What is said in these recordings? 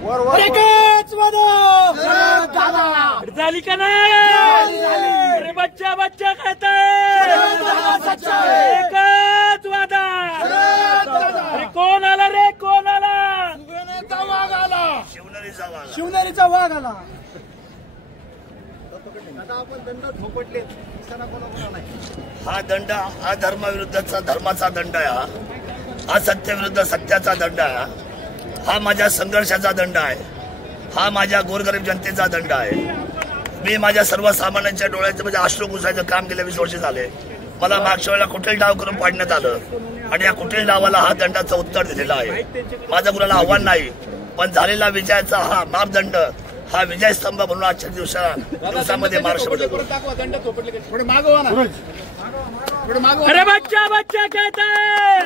एकच वादा झाली का नाही? अरे बच्चा बच्चा कहताय एकच वादा. अरे कोण आला रे, कोण आला? वाघ आला, शिवनेरीचा वाघ आला. हा दंड, हा धर्माविरुद्धचा धर्माचा दंड आहे. हा सत्याविरुद्ध सत्याचा दंड आहे. हा माझ्या संघर्षाचा दंड आहे. हा माझ्या गोरगरीब जनतेचा दंड आहे. मी माझ्या सर्वसामान्यांच्या डोळ्याचं म्हणजे अश्रू पुसायचं काम गेल्या 20 वर्ष झाले. मला मागच्या वेळेला कुठेही डाव करून पाडण्यात आलं आणि या कुठेही डावाला हा दंडाचं उत्तर दिलेलं आहे. माझं कुणाला आव्हान नाही, पण झालेला विजयाचा हा मापदंड, हा विजय स्तंभ म्हणून आजच्या दिवसामध्ये महाराष्ट्रामध्ये अरे बच्चा बच्चा कहताय.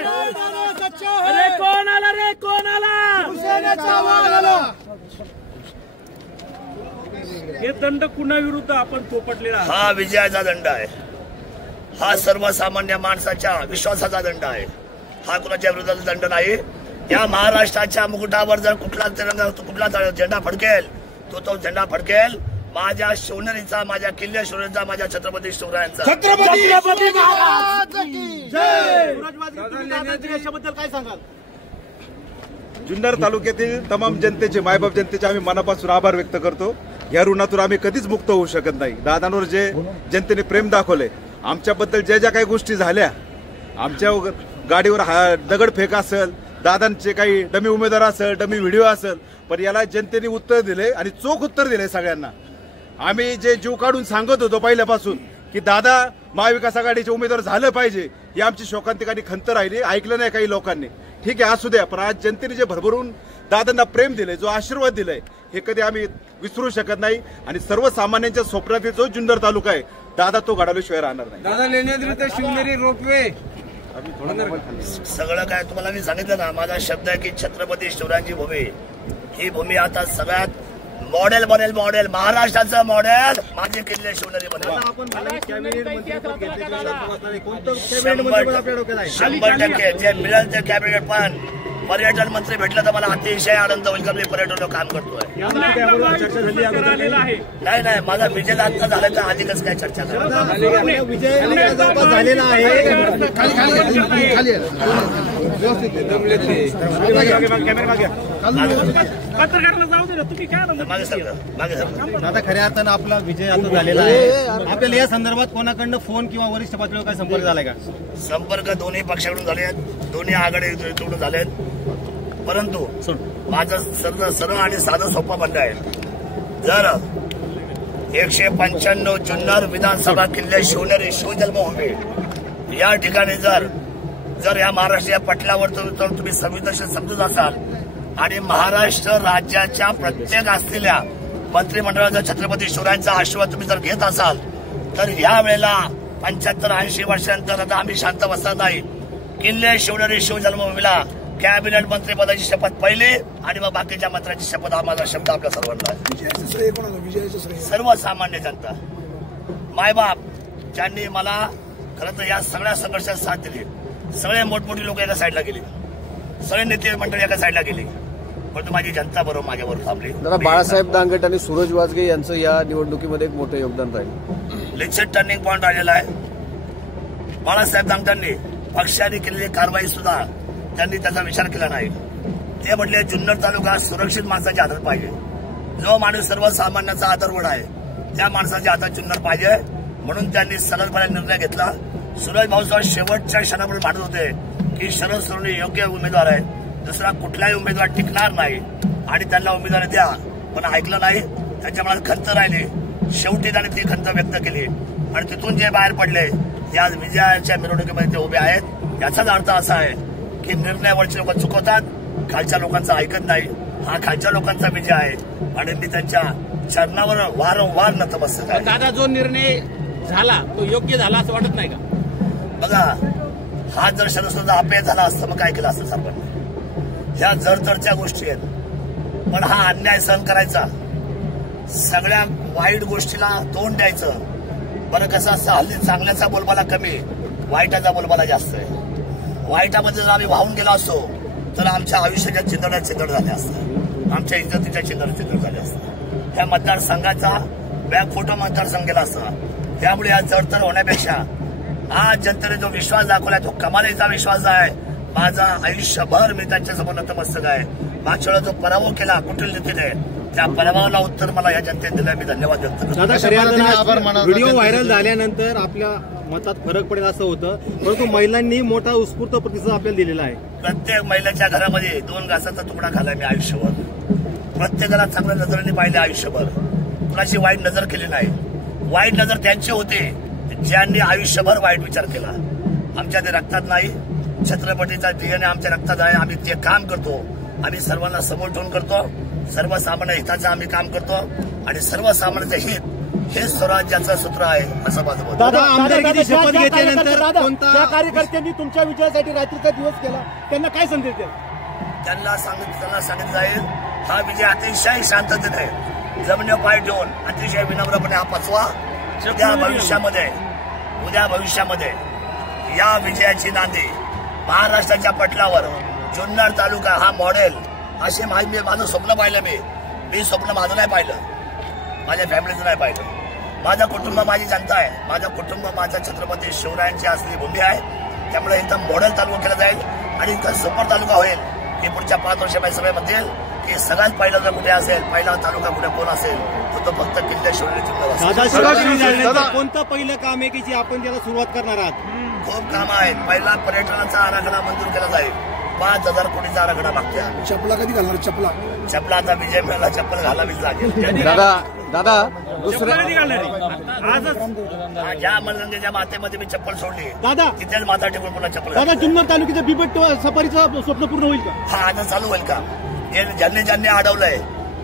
अरे कोण आला रे, कोण आला? हे दंड कुणाविरुद्ध आपण थोपटलेला? हा विजयाचा दंड आहे. हा सर्वसामान्य माणसाच्या विश्वासाचा दंड आहे. हा कुणाच्या विरोधाचा दंड नाही. या महाराष्ट्राच्या मुकुटावर जर कुठला तिरंगा, कुठला झेंडा फडकेल तो झेंडा फडकेल माझ्या शिवनेरीचा, माझ्या किल्ले शिवनेरीचा, माझ्या छत्रपती शिवरायांचा. छत्रपती महाराज की जय. याच्याबद्दल काय सांगाल? जुन्नर तालुक्यातील तमाम जनतेचे, मायबाप जनतेचे आम्ही मनापासून आभार व्यक्त करतो. या ऋणातून आम्ही कधीच मुक्त होऊ शकत नाही. दादांवर जे जनतेने प्रेम दाखवले, आमच्याबद्दल ज्या ज्या काही गोष्टी झाल्या, आमच्या गाडीवर दगडफेक असेल, दादांचे काही डमी उमेदवार असेल, डमी व्हिडिओ असेल, पण याला जनतेने उत्तर दिले आणि चोख उत्तर दिले सगळ्यांना. आम्ही जे जीव काढून सांगत होतो पहिल्यापासून की दादा महाविकास आघाडीचे उमेदवार झालं पाहिजे, ही आमची शोकांतिकाने खंत राहिली. ऐकलं नाही काही लोकांनी. ठीक आहे, असू द्या, पण आज जनतेने जे भरभरून दादांना प्रेम दिले, जो आशीर्वाद दिलाय, हे कधी आम्ही विसरू शकत नाही. आणि सर्वसामान्यांच्या स्वप्नातील जो जुन्नर तालुका आहे, दादा तो घडवल्याशिवाय राहणार नाही. दादा लेण्याद्री ते शिवनेरी रोपवे सगळं काय तुम्हाला मी सांगितलं ना. माझा शब्द आहे की छत्रपती शिवरायांची भूमी, ही भूमी आता सगळ्यात मॉडेल बनेल. मॉडेल, महाराष्ट्राचं मॉडेल माझे किल्ले शिवनेरी बनेल. 100% जे मिळेल ते कॅबिनेट. पण पर्यटन मंत्री भेटलं तर मला अतिशय आनंद होईल. मी पर्यटनावर काम करतोय. नाही, माझा विजय आता झाला तर अधिकच काय चर्चा करा. विजय झालेला आहे. दादा खऱ्या अर्थानं आपला विजय आता झालेला आहे. आपल्याला या संदर्भात कोणाकडनं फोन किंवा वरिष्ठ पातळीवर काय संपर्क झालाय का? संपर्क दोन्ही पक्षाकडून झाले आहेत, दोन्ही आघाडीकडून झाले आहेत. परंतु माझं सरळ आणि साधं सोपं म्हणणं आहे, जर 195 जुन्नर विधानसभा किल्ले शिवनेरी शिवजन्मभूमी या ठिकाणी जर या महाराष्ट्र पटलावर तुम्ही संवेदनशील समजून असाल आणि महाराष्ट्र राज्याच्या प्रत्येक असलेल्या मंत्रिमंडळाचा छत्रपती शिवरायांचा आशीर्वाद तुम्ही जर घेत असाल तर या वेळेला 75-80 वर्षांतर आता आम्ही शांत बसणार नाही. किल्ले शिवनेरी शिवजन्मभूमीला कॅबिनेट मंत्रिपदाची शपथ पहिली आणि मग बाकीच्या मंत्र्यांची शपथ. हा माझा शब्द आपल्या सर्वांना आहे. सर्वसामान्य जनता, मायबाप ज्यांनी मला खरं तर या सगळ्या संघर्षात साथ दिली. सगळे मोठमोठी लोक एका साईडला गेली, सगळे नेते मंडळी एका साईडला गेली, परंतु माझी जनता बरोबर माझ्याबरोबर थांबली. दादा बाळासाहेब दांगट आणि सूरज वाजगे यांचं या निवडणुकीमध्ये एक मोठं योगदान राहील. लिचित टर्निंग पॉईंट आलेला आहे. बाळासाहेब दांगटांनी पक्षाने केलेली कारवाई सुद्धा त्यांनी त्याचा विचार केला नाही. ते म्हटले जुन्नर तालुका सुरक्षित माणसाच्या हातात पाहिजे. जो माणूस सर्वसामान्याचा आदरवड आहे त्या माणसाच्या हातात जुन्नर पाहिजे. म्हणून त्यांनी सरळपणे निर्णय घेतला. सूरज भाऊसाहेब शेवटच्या क्षणापर्यंत मानत होते की शरद सोनवणे योग्य उमेदवार आहे, दुसरा कुठलाही उमेदवार टिकणार नाही आणि त्यांना उमेदवारी द्या. पण ऐकलं नाही, त्यांच्या मनात खंत राहिली. शेवटी त्यांनी ती खंत व्यक्त केली आणि तिथून जे बाहेर पडले ते आज विजयाच्या मिरवणुकीमध्ये ते उभे आहेत. याचाच अर्थ असा आहे की निर्णयावरचे लोक चुकवतात, खालच्या लोकांचं ऐकत नाही. हा खालच्या लोकांचा विजय आहे आणि मी त्यांच्या चरणावर वारंवार नतमस्तक आहे. दादा जो निर्णय झाला तो योग्य झाला असं वाटत नाही का? बघा, हा जर शरद अपयश झाला असतं मग काय केलं असतं सरकारने? ह्या जरतरच्या गोष्टी आहेत. पण हा अन्याय सहन करायचा, सगळ्या वाईट गोष्टीला तोंड द्यायचं. बरं कसं असतं, हल्ली चांगल्याचा बोलबाला कमी, वाईटाचा बोलबाला जास्त आहे. वाईटामध्ये जर आम्ही वाहून गेलो असतो तर आमच्या आयुष्याच्या चिंतड्यात चिंतड झाल्या असतात. आमच्या इज्जतीच्या चिन्ह झाले असतं. ह्या मतदारसंघाचा खोटा मतदारसंघ गेला असता. त्यामुळे आज जडतर होण्यापेक्षा आज जनतेने जो विश्वास दाखवलाय तो कमालीचा विश्वास आहे. माझा आयुष्यभर मी त्यांच्यासमोर नतमस्तक आहे. मागच्या वेळेला जो पराभव केला कुठील नीतीने त्या पराभवाला उत्तर मला या जनतेने दिलं. मी धन्यवाद व्यक्त करतो. व्हिडिओ व्हायरल झाल्यानंतर आपल्या मतात फरक पडेल असं होतं, परंतु महिलांनी मोठा उत्स्फूर्त प्रतिसाद आपल्याला दिलेला आहे. प्रत्येक महिलेच्या घरामध्ये 2 घासाचा तुकडा खाल्लाय मी आयुष्यभर. प्रत्येकाला चांगल्या नजरेने पाहिले आयुष्यभर. कुणाची वाईट नजर केली नाही. वाईट नजर त्यांची होती ज्यांनी आयुष्यभर वाईट विचार केला. आमच्या ते रक्तात नाही. छत्रपतीचा डीएनए आमच्या रक्तात आहे. आम्ही ते काम करतो. आम्ही सर्वांना समोर ठेवून करतो. सर्वसामान्य हिताचं आम्ही काम करतो आणि सर्वसामान्यांचं हित हे स्वराज्याचं सूत्र आहे असं माझं मत. दादा, आमदारकीची शपथ घेतल्यानंतर ज्या कार्यकर्त्यांनी तुमच्या विजयासाठी रात्रीचा दिवस केला त्यांना काय संदेश द्याल? त्यांना सांगितलं जाईल हा विजय अतिशय शांततेने जमिनीवर पाय ठेवून अतिशय विनम्रपणे हा पचवा. उद्या भविष्यामध्ये या विजयाची नांदी महाराष्ट्राच्या पटलावर जुन्नर तालुका हा मॉडेल असे माझं स्वप्न पाहिलं. मी स्वप्न माझं नाही पाहिलं, माझ्या फॅमिलीचं नाही पाहिलं. माझं कुटुंब माझी जनता आहे. माझं कुटुंब माझ्या छत्रपती शिवरायांची असली भूमी आहे. त्यामुळे इथं मॉडेल तालुका केला जाईल आणि इथं सुपर तालुका होईल की पुढच्या 5 वर्षामध्ये सगळे म्हणतील की सगळ्यात पहिला जर कुठे असेल, पहिला तालुका कुठे कोण असेल तर तो फक्त किल्ले शिवरायांची. कोणतं पहिलं काम आहे की जे आपण त्याला सुरुवात करणार आहात? खूप कामं आहेत. पहिला पर्यटनाचा आराखडा मंजूर केला जाईल. 5,000 कोटीचा आराखडा मागते. चपला कधी घालणार? चपला आता विजय मिळाला चप्पल घालावीच लागेल. दादा दुसऱ्या ज्या मनगंगेच्या मातेमध्ये मी चप्पल सोडली दादा तिथेच माथा टेकून पुन्हा चप्पल दादा जुन्नर तालुक्याचं बिबट सफारीचं स्वप्न पूर्ण होईल का? हा आता चालू होईल का? हे ज्यांनी अडवलंय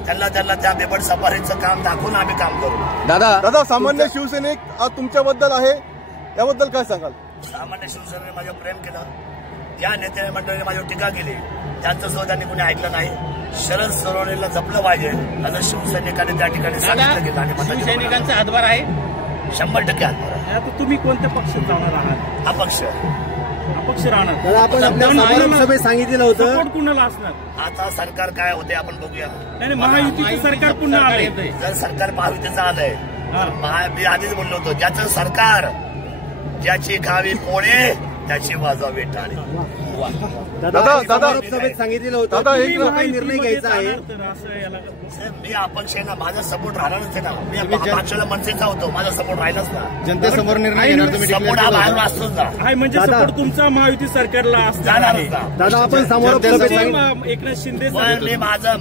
त्यांना त्या बिबट सफारीचं काम दाखवून आम्ही काम करू. दादा सामान्य शिवसैनिक आज तुमच्याबद्दल आहे, त्याबद्दल काय सांगाल? सामान्य शिवसेनेने माझ्यावर प्रेम केलं. या नेते मंडळीने माझ्यावर टीका केली. त्यांचं सुद्धा त्यांनी कोणी ऐकलं नाही. शरद सोनवणेला जपलं पाहिजे असं शिवसैनिकांनी त्या ठिकाणी सांगितलं गेलं आणि शिवसैनिकांचा हातभार आहे 100% हातभार आहे. आता तुम्ही कोणत्या पक्षात जाणार आहात? अपक्ष राहणार. आपण आपल्या समारोप सांगितलेलं होतं सपोर्ट कुणाला असणार? आता सरकार काय होते आपण बघूया. नाही महायुतीचं सरकार पुन्हा आलंय. जर सरकार महायुतीचं आलंय मी आधीच बोललो होतो ज्याचं सरकार ज्याची खावी पोळे त्याची वाजवावी टाळी. सभेत सांगितलेलं होतं निर्णय घ्यायचा आहे. मी अपक्ष आहे ना, माझा सपोर्ट राहणारच आहे ना. मी मागच्या मनसेचा होतो, माझा सपोर्ट राहिलाच ना. जनतेसमोर निर्णय सपोर्ट हा बाहेर असतोच ना. म्हणजे सपोर्ट तुमचा महायुती सरकारला जाणारच ना. दादा आपण समारोप एकनाथ शिंदे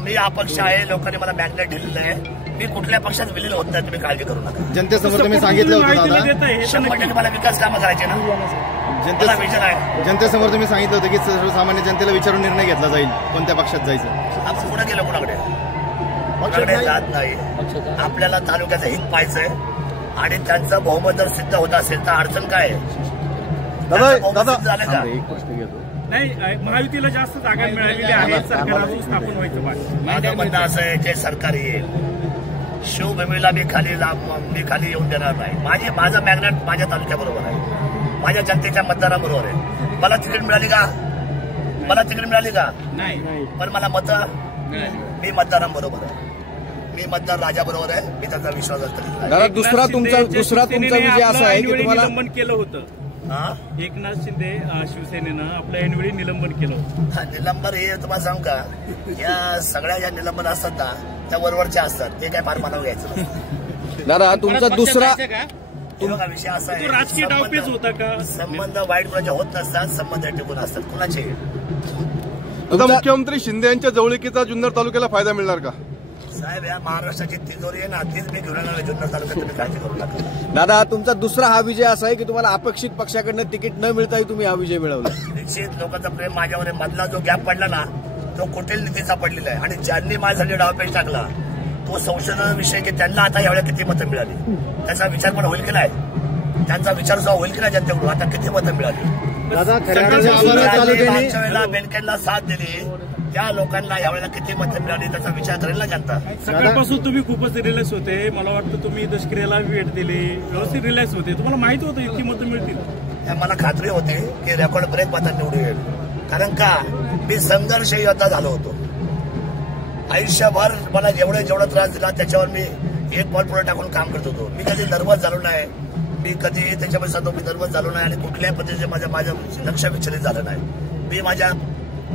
मी अपक्ष आहे. लोकांनी मला मॅग्नेट दिलेलं आहे. मी कुठल्या पक्षात विलीन होत नाही, तुम्ही काळजी करू नका. जनतेसमोर तुम्ही सांगितलं होतं दादा 100% मला विकास कामं करायचे ना. विचार आहे जनतेसमोर तुम्ही सांगितलं होतं की सर्वसामान्य जनतेला विचारून निर्णय घेतला जाईल कोणत्या पक्षात जायचं. आपण पुढे गेलो कुणाकडे जात नाही. आपल्याला तालुक्याचं हित पाहायचंय आणि त्यांचं बहुमत जर सिद्ध होत असेल तर अडचण काय झालं का? नाही महायुतीला जास्त जागा मिळालेल्या आहेत. सरकार अजून स्थापन व्हायचं. माझं म्हणणं असं आहे जे सरकार येईल शिवभूमीला मी खाली येऊन देणार नाही. माझं मॅग्नेट माझ्या तालुक्याबरोबर आहे, माझ्या जनतेच्या मतदाराबरोबर आहे. मला तिकीट मिळाली का? नाही. पण मला मी मतदारांबरोबर आहे. मी मतदार राजाबरोबर आहे. मी त्याचा विश्वास करतो. दुसरा तुमचा विजय असा आहे की तुम्हाला निलंबन केलं होतं. एकनाथ शिंदे शिवसेनेनं आपल्या ऐनवेळी निलंबन केलं होतं. निलंबन हे तुम्हाला सांगू का, या सगळ्या ज्या निलंबन असतात ना त्या वरवरच्या असतात. ते काय फार मानव घ्यायचं. दादा तुमचा दुसरा विषय असा आहे राजकीय डावपेच होता का? संबंध वाईट कुणाचे होत नसतात, संबंध टिकून असतात. कुणाचे? आता मुख्यमंत्री शिंदे यांच्या जवळीकीचा जुन्नर तालुक्याला फायदा मिळणार का? साहेब या महाराष्ट्राची तिजोरी आहे ना, तीच मी घेऊन आलो जुन्नर तालुक्यात. तुम्ही काळजी करू नका. दादा तुमचा दुसरा हा विजय असा आहे की तुम्हाला अपेक्षित पक्षाकडनं तिकीट न मिळताही तुम्ही हा विजय मिळवला. निश्चित लोकांचा प्रेम माझ्यावर आहे. मधला जो गॅप पडला ना तो कुठेल नीतीचा पडलेला आहे. आणि ज्यांनी माझ्यासाठी डावपेच टाकला तो संशोधन विषय की त्यांना आता यावेळेला किती मतं मिळाली त्याचा विचार पण होईल की नाही. त्यांचा विचार सुद्धा होईल की नाही जनतेकडून आता किती मतं मिळाली. मागच्या वेळेला बेनकेला साथ दिली त्या लोकांना यावेळेला किती मतं मिळाली त्याचा विचार करेल ना जनता. सकाळपासून तुम्ही खूपच रिलॅक्स होते. मला वाटतं तुम्ही दशक्रियाला भेट दिली, व्यवस्थित रिलॅक्स होते. तुम्हाला माहिती होतं इतकी मतं मिळतील. मला खात्री होती की रेकॉर्ड ब्रेक मतात निवडून येईल. कारण का मी संघर्ष योद्धा झालो होतो. आयुष्यभर मला जेवढा त्रास दिला त्याच्यावर मी एक पाऊल पुढे टाकून काम करत होतो. मी कधी नर्वस झालो नाही, मी कधी त्याच्यामध्ये सांगतो मी नर्वस झालो नाही आणि कुठल्याही पद्धतीचे माझं लक्ष विचलित झालं नाही. मी माझ्या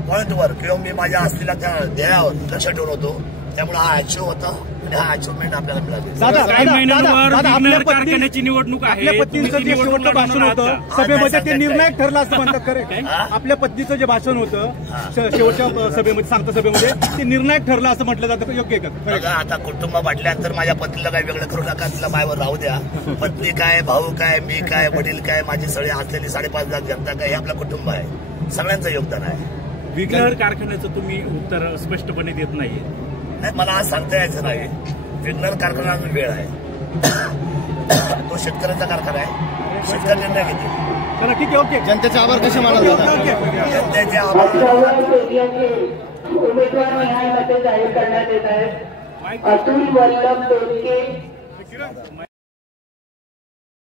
पॉईंटवर किंवा मी माझ्या असलेल्या त्या ध्येयावर लक्ष ठेवून होतो. त्यामुळे हा अचीव्ह होता आणि हा अचिव्हमेंट आपल्याला मिळाली. काही महिन्यांवर विघ्नहर कारखान्याची निवडणूक आहे. आपल्या पत्नीचं जे शेवटचं भाषण होतं सभेमध्ये ते निर्णायक ठरलं असं म्हणतात खरं. आपल्या पत्नीचं जे भाषण होतं शेवटच्या सभेमध्ये सांगता सभेमध्ये ते निर्णायक ठरलं असं म्हटलं जातं, योग्य आहे का? बघा आता कुटुंब म्हटल्यानंतर माझ्या पत्नीला काही वेगळं करू नका, तिला मायावर राहू द्या. पत्नी काय, भाऊ काय, मी काय, वडील काय, माझी सगळी असलेली 5.5 लाख जनता काय, हे आपलं कुटुंब आहे. सगळ्यांचं योगदान आहे. विघ्नहर कारखान्याचं तुम्ही उत्तर स्पष्टपणे देत नाही. नाही, मला आज सांगता यायचं नाही. विघ्नहर कारखाना अजून वेळ आहे. तो शेतकऱ्यांचा कारखाना आहे, शेतकरी निर्णय घेतील. चला ठीक आहे, ओके. जनतेचे आभार कसे मानाल दादा? जनतेचे आभार. उमेदवार निहाय मते जाहीर करण्यात येत आहेत. अतुल वल्लभ दोडके